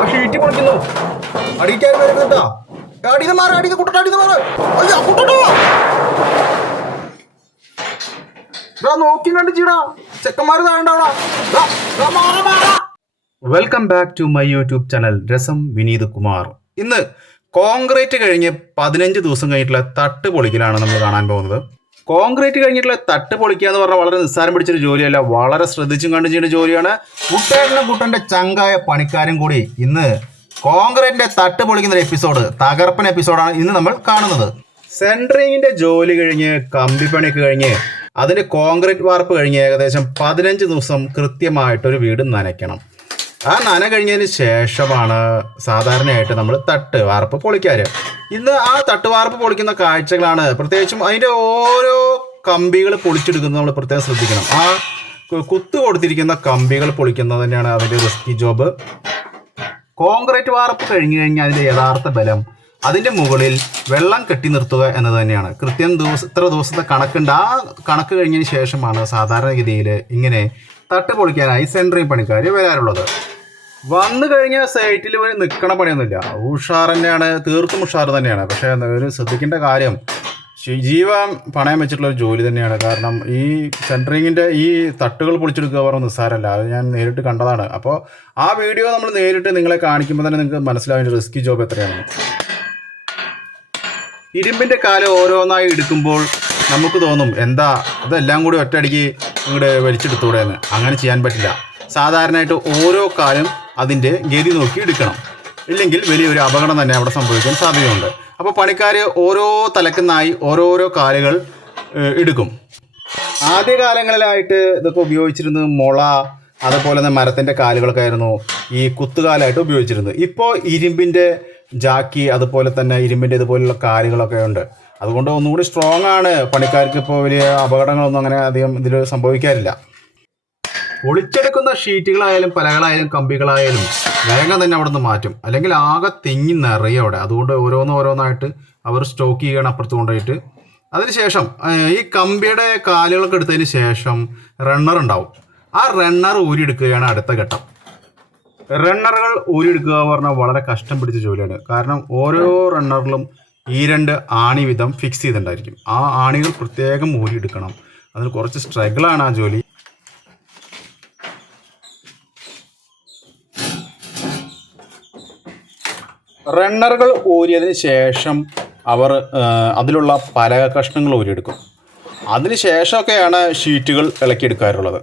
ആ ഷീറ്റ് പൊളിക്കുന്നു. അടിക്കാൻ വരുന്നുണ്ടാ. അടിന്ന് മാറ, അടിന്ന് കുട്ടട്ട, അടിന്ന് മാറ. അയ്യോ കുട്ടട്ടോ. നോക്കി കണ്ടു ചീടാ, ചെക്കന്മാര് താഴണ്ടാവടാ. Welcome back to my YouTube channel രസം വിനീത് കുമാർ. ഇന്ന് കോൺക്രീറ്റ് കഴിഞ്ഞ് 15 ദിവസം കഴിഞ്ഞിട്ടുള്ള തട്ട് പൊളിക്കലാണ് നമ്മൾ കാണാൻ പോകുന്നത്. കോൺക്രീറ്റ് കഴിഞ്ഞിട്ടുള്ള തട്ട് പൊളിക്കുക എന്ന് പറഞ്ഞാൽ വളരെ നിസ്സാരം പിടിച്ചൊരു ജോലിയല്ല, വളരെ ശ്രദ്ധിച്ചും കണ്ടു ചെയ്യുന്ന ജോലിയാണ്. കുട്ടന്റെ ചങ്കായ പണിക്കാരും കൂടി ഇന്ന് കോൺക്രീറ്റിന്റെ തട്ട് പൊളിക്കുന്ന ഒരു എപ്പിസോഡ്, തകർപ്പൻ എപ്പിസോഡാണ് ഇന്ന് നമ്മൾ കാണുന്നത്. സെൻട്രിങ്ങിന്റെ ജോലി കഴിഞ്ഞ് കമ്പിപ്പണിയൊക്കെ കഴിഞ്ഞ് അതിന്റെ കോൺക്രീറ്റ് വാർപ്പ് കഴിഞ്ഞ് ഏകദേശം 15 ദിവസം കൃത്യമായിട്ടൊരു വീട് നനയ്ക്കണം. ആ നന കഴിഞ്ഞതിന് ശേഷമാണ് സാധാരണയായിട്ട് നമ്മൾ തട്ട് വാർപ്പ് പൊളിക്കാറ്. ഇന്ന് ആ തട്ട് വാർപ്പ് പൊളിക്കുന്ന കാഴ്ചകളാണ്. പ്രത്യേകിച്ചും അതിൻ്റെ ഓരോ കമ്പികൾ പൊളിച്ചെടുക്കുന്നത് നമ്മൾ പ്രത്യേകം ശ്രദ്ധിക്കണം. ആ കുത്തു കൊടുത്തിരിക്കുന്ന കമ്പികൾ പൊളിക്കുന്നത് തന്നെയാണ് അതിൻ്റെ റിസ്കി ജോബ്. കോൺക്രീറ്റ് വാർപ്പ് കഴിഞ്ഞു കഴിഞ്ഞാൽ അതിൻ്റെ യഥാർത്ഥ ബലം അതിൻ്റെ മുകളിൽ വെള്ളം കെട്ടി നിർത്തുക എന്നത് തന്നെയാണ്. കൃത്യം ഇത്ര ദിവസത്തെ കണക്കുണ്ട്. ആ കണക്ക് കഴിഞ്ഞതിന് ശേഷമാണ് സാധാരണഗതിയിൽ ഇങ്ങനെ തട്ട് പൊളിക്കാനായി സെൻട്രിങ് പണിക്കാർ വരാറുള്ളത്. വന്നു കഴിഞ്ഞാൽ സൈറ്റിൽ പോയി നിൽക്കണ പണിയൊന്നുമില്ല, ഉഷാർ തന്നെയാണ്, തീർത്തും ഉഷാർ തന്നെയാണ്. പക്ഷേ ഒരു ശ്രദ്ധിക്കേണ്ട കാര്യം, ജീവൻ പണയം വെച്ചിട്ടുള്ളൊരു ജോലി തന്നെയാണ്. കാരണം ഈ സെൻട്രിങ്ങിൻ്റെ ഈ തട്ടുകൾ പൊളിച്ചെടുക്കുക പറഞ്ഞ നിസ്സാരമല്ല, അത് ഞാൻ നേരിട്ട് കണ്ടതാണ്. അപ്പോൾ ആ വീഡിയോ നമ്മൾ നേരിട്ട് നിങ്ങളെ കാണിക്കുമ്പോൾ തന്നെ നിങ്ങൾക്ക് മനസ്സിലാവും റിസ്കി ജോബ് എത്രയാണ്. ഇരുമ്പിൻ്റെ കാലം ഓരോന്നായി എടുക്കുമ്പോൾ നമുക്ക് തോന്നും എന്താ അതെല്ലാം കൂടി ഒറ്റയടിക്ക് ഇങ്ങോട്ട് വലിച്ചെടുത്തൂടെ എന്ന്. അങ്ങനെ ചെയ്യാൻ പറ്റില്ല. സാധാരണയായിട്ട് ഓരോ കാലം അതിൻ്റെ ഗതി നോക്കി എടുക്കണം, ഇല്ലെങ്കിൽ വലിയൊരു അപകടം തന്നെ അവിടെ സംഭവിക്കാൻ സാധ്യതയുണ്ട്. അപ്പോൾ പണിക്കാർ ഓരോ തലക്കുന്നായി ഓരോരോ കാലുകൾ എടുക്കും. ആദ്യകാലങ്ങളിലായിട്ട് ഇതൊക്കെ ഉപയോഗിച്ചിരുന്നത് മുള, അതുപോലെ തന്നെ മരത്തിൻ്റെ കാലുകളൊക്കെ ആയിരുന്നു ഈ കുത്തുകാലായിട്ട് ഉപയോഗിച്ചിരുന്നത്. ഇപ്പോൾ ഇരുമ്പിൻ്റെ ജാക്കി, അതുപോലെ തന്നെ ഇരുമ്പിൻ്റെ ഇതുപോലുള്ള കാലുകളൊക്കെ ഉണ്ട്. അതുകൊണ്ട് ഒന്നുകൂടി സ്ട്രോങ് ആണ്. പണിക്കാർക്ക് ഇപ്പോൾ വലിയ അപകടങ്ങളൊന്നും അങ്ങനെ അധികം ഇതിൽ സംഭവിക്കാറില്ല. പൊളിച്ചെടുക്കുന്ന ഷീറ്റുകളായാലും പലകളായാലും കമ്പികളായാലും വേഗം തന്നെ അവിടെ നിന്ന് മാറ്റും, അല്ലെങ്കിൽ ആകെ തെങ്ങി നിറയും അവിടെ. അതുകൊണ്ട് ഓരോന്നായിട്ട് അവർ സ്റ്റോക്ക് ചെയ്യണം അപ്പുറത്ത് കൊണ്ടുപോയിട്ട്. അതിനുശേഷം ഈ കമ്പിയുടെ കാലുകളൊക്കെ എടുത്തതിന് ശേഷം റണ്ണർ ഉണ്ടാവും. ആ റണ്ണർ ഊരിയെടുക്കുകയാണ് അടുത്ത ഘട്ടം. റണ്ണറുകൾ ഊരിയെടുക്കുക പറഞ്ഞാൽ വളരെ കഷ്ടം പിടിച്ച ജോലിയാണ്. കാരണം ഓരോ റണ്ണറിലും ഈ 2 ആണി വീതം ഫിക്സ് ചെയ്തിട്ടുണ്ടായിരിക്കും. ആ ആണികൾ പ്രത്യേകം ഊരിയെടുക്കണം. അതിന് കുറച്ച് സ്ട്രഗിളാണ് ആ ജോലി. റണ്ണറുകൾ ഊരിയതിന് ശേഷം അവർ അതിലുള്ള പലക കഷ്ണങ്ങൾ ഊരിയെടുക്കും. അതിന് ശേഷമൊക്കെയാണ് ഷീറ്റുകൾ ഇളക്കിയെടുക്കാറുള്ളത്.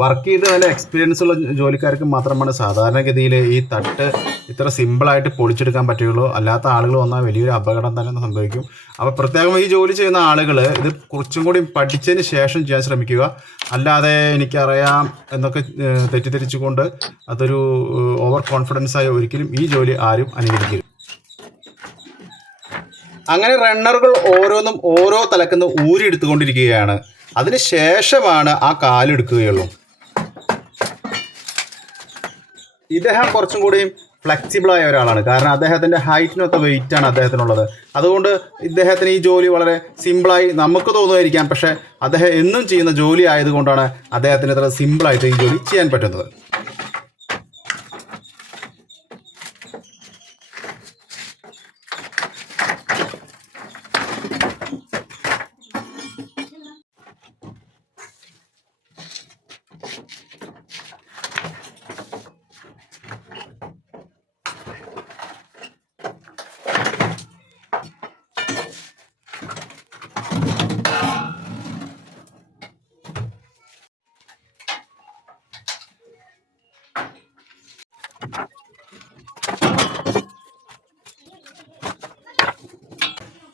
വർക്ക് ചെയ്ത് നല്ല എക്സ്പീരിയൻസ് ഉള്ള ജോലിക്കാർക്ക് മാത്രമാണ് സാധാരണഗതിയിൽ ഈ തട്ട് ഇത്ര സിമ്പിളായിട്ട് പൊളിച്ചെടുക്കാൻ പറ്റുകയുള്ളൂ. അല്ലാത്ത ആളുകൾ വന്നാൽ വലിയൊരു അപകടം തന്നെ സംഭവിക്കും. അപ്പോൾ പ്രത്യേകം ഈ ജോലി ചെയ്യുന്ന ആളുകൾ ഇത് കുറച്ചും കൂടി പഠിച്ചതിന് ശേഷം ചെയ്യാൻ ശ്രമിക്കുക. അല്ലാതെ എനിക്കറിയാം എന്നൊക്കെ തെറ്റിദ്ധരിച്ചുകൊണ്ട് അതൊരു ഓവർ കോൺഫിഡൻസായി ഒരിക്കലും ഈ ജോലി ആരും അനുകരിക്കരുത്. അങ്ങനെ റണ്ണറുകൾ ഓരോന്നും ഓരോ തലക്കുന്ന് ഊരിയെടുത്തുകൊണ്ടിരിക്കുകയാണ്. അതിന് ശേഷമാണ് ആ കാലെടുക്കുകയുള്ളൂ. ഇദ്ദേഹം കുറച്ചും കൂടി ഫ്ലെക്സിബിളായ ഒരാളാണ്. കാരണം അദ്ദേഹത്തിൻ്റെ ഹൈറ്റിനൊത്ത വെയിറ്റാണ് അദ്ദേഹത്തിനുള്ളത്. അതുകൊണ്ട് ഇദ്ദേഹത്തിന് ഈ ജോലി വളരെ സിമ്പിളായി നമുക്ക് തോന്നുമായിരിക്കാം. പക്ഷേ അദ്ദേഹം എന്നും ചെയ്യുന്ന ജോലി ആയതുകൊണ്ടാണ് അദ്ദേഹത്തിന് ഇത്ര സിമ്പിളായിട്ട് ഈ ജോലി ചെയ്യാൻ പറ്റുന്നത്.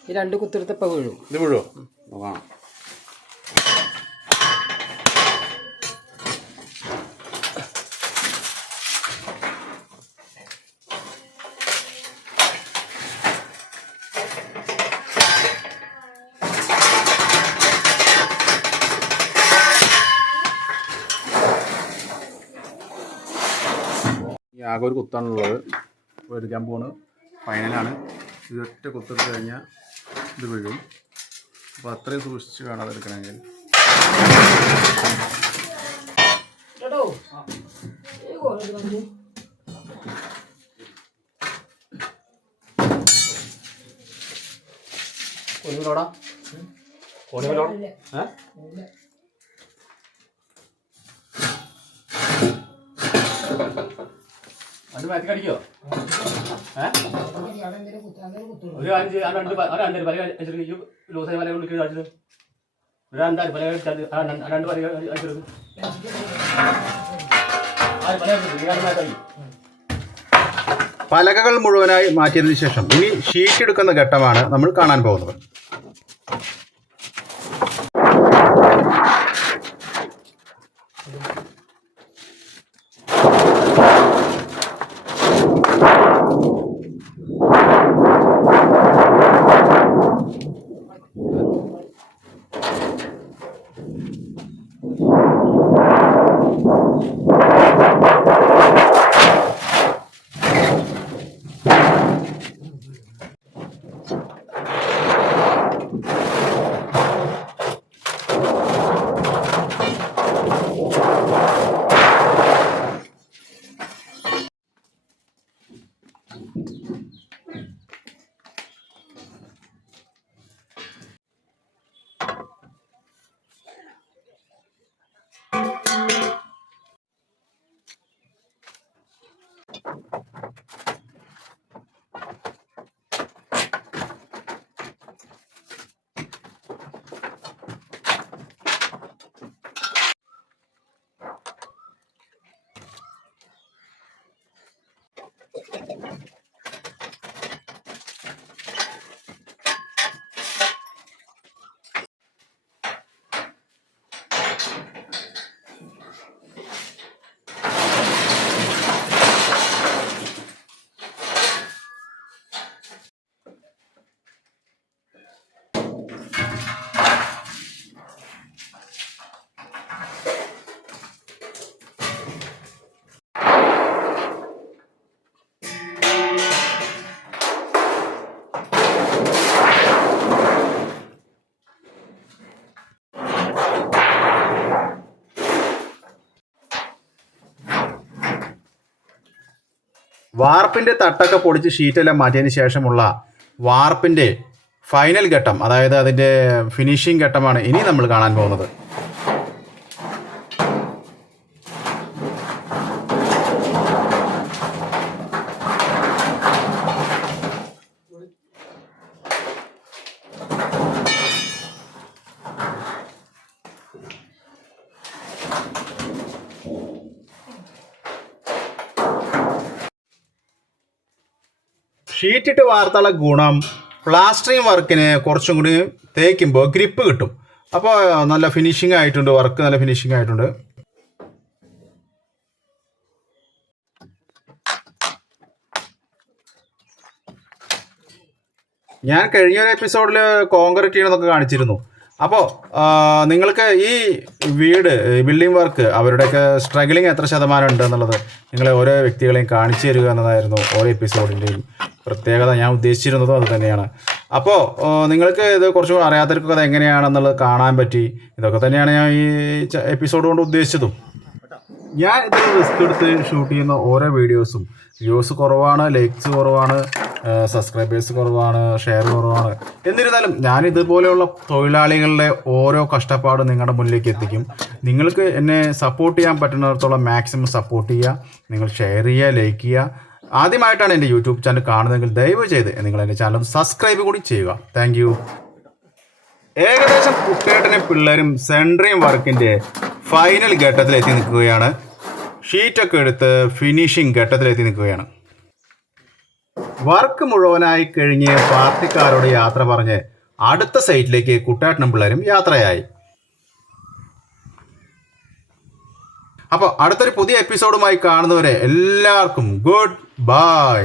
ഈ 2 കുത്തിരുത്തപ്പോൾ വീഴും. ഇത് വീഴുമോ? നോക്കാം. ഈ ആകെ ഒരു കുത്താണുള്ളത്. ഇപ്പോൾ എടുക്കാൻ പോകുന്നത് ഫൈനലാണ്. ഇതൊറ്റ കുത്തെടുത്ത് കഴിഞ്ഞാൽ ഇത് വീഴും. അപ്പോൾ അത്രയും സൂക്ഷിച്ച് വേണം അതെടുക്കണമെങ്കിൽ. കോണിലോടാ കോണിലോടാ അത് മാറ്റി കടിക്കോ ഒരു 5 ലൂസായി വല വിളിക്കുന്നത് കാണിച്ചത് ഒരു 5 പല കഴിച്ചത് 2 പല കഴിച്ചെടുക്കും പലകകൾ മുഴുവനായി മാറ്റിയതിനു ശേഷം ഇനി ഷീറ്റ് എടുക്കുന്ന ഘട്ടമാണ് നമ്മൾ കാണാൻ പോകുന്നത്. വാർപ്പിൻ്റെ തട്ടൊക്കെ പൊളിച്ച് ഷീറ്റെല്ലാം മാറ്റിയതിന് ശേഷമുള്ള വാർപ്പിൻ്റെ ഫൈനൽ ഘട്ടം, അതായത് അതിൻ്റെ ഫിനിഷിംഗ് ഘട്ടമാണ് ഇനി നമ്മൾ കാണാൻ പോകുന്നത്. ഷീറ്റിട്ട് വാർത്തുള്ള ഗുണം പ്ലാസ്റ്ററിങ് വർക്കിന് കുറച്ചും കൂടി തേക്കുമ്പോൾ ഗ്രിപ്പ് കിട്ടും. അപ്പോൾ നല്ല ഫിനിഷിംഗ് ആയിട്ടുണ്ട്, വർക്ക് നല്ല ഫിനിഷിംഗ് ആയിട്ടുണ്ട്. ഞാൻ കഴിഞ്ഞൊരു എപ്പിസോഡിൽ കോൺക്രീറ്റ് ചെയ്യണമെന്നൊക്കെ കാണിച്ചിരുന്നു. അപ്പോൾ നിങ്ങൾക്ക് ഈ ബിൽഡിംഗ് വർക്ക് അവരുടെയൊക്കെ സ്ട്രഗിളിങ് എത്ര ശതമാനം ഉണ്ട് എന്നുള്ളത് നിങ്ങളെ ഓരോ വ്യക്തികളെയും കാണിച്ചു തരിക എന്നതായിരുന്നു ഓരോ എപ്പിസോഡിൻ്റെയും പ്രത്യേകത. ഞാൻ ഉദ്ദേശിച്ചിരുന്നതും അത് തന്നെയാണ്. അപ്പോൾ നിങ്ങൾക്ക് ഇത് കുറച്ചുകൂടി അറിയാത്തവർക്കൊക്കെ അത് എങ്ങനെയാണെന്നുള്ളത് കാണാൻ പറ്റി. ഇതൊക്കെ തന്നെയാണ് ഞാൻ ഈ എപ്പിസോഡ് കൊണ്ട് ഉദ്ദേശിച്ചതും. ഞാൻ ഇതിൽ റിസ്ക് എടുത്ത് ഷൂട്ട് ചെയ്യുന്ന ഓരോ വീഡിയോസും വ്യൂസ് കുറവാണ്, ലൈക്സ് കുറവാണ്, സബ്സ്ക്രൈബേഴ്സ് കുറവാണ്, ഷെയർ കുറവാണ്. എന്നിരുന്നാലും ഞാൻ ഇതുപോലെയുള്ള തൊഴിലാളികളുടെ ഓരോ കഷ്ടപ്പാടും നിങ്ങളുടെ മുന്നിലേക്ക് എത്തിക്കും. നിങ്ങൾക്ക് എന്നെ സപ്പോർട്ട് ചെയ്യാൻ പറ്റുന്നിടത്തോളം മാക്സിമം സപ്പോർട്ട് ചെയ്യുക. നിങ്ങൾ ഷെയർ ചെയ്യുക, ലൈക്ക് ചെയ്യുക. ആദ്യമായിട്ടാണ് എൻ്റെ യൂട്യൂബ് ചാനൽ കാണുന്നതെങ്കിൽ ദയവ് ചെയ്ത് നിങ്ങൾ എൻ്റെ ചാനൽ സബ്സ്ക്രൈബ് കൂടി ചെയ്യുക. Thank you. ഏകദേശം കുട്ടേട്ടനും പിള്ളേരും സെൻട്രിങ് വർക്കിൻ്റെ ഫൈനൽ ഘട്ടത്തിലെത്തി നിൽക്കുകയാണ്. ഷീറ്റൊക്കെ എടുത്ത് ഫിനിഷിംഗ് ഘട്ടത്തിലെത്തി നിൽക്കുകയാണ്. വർക്ക് മുഴുവനായി കഴിഞ്ഞ് പാർട്ടിക്കാരോട് യാത്ര പറഞ്ഞ് അടുത്ത സൈറ്റിലേക്ക് കുട്ടേട്ടനും പിള്ളേരും യാത്രയായി. അപ്പോൾ അടുത്തൊരു പുതിയ എപ്പിസോഡുമായി കാണുന്നവരെ എല്ലാവർക്കും ഗുഡ് ബൈ.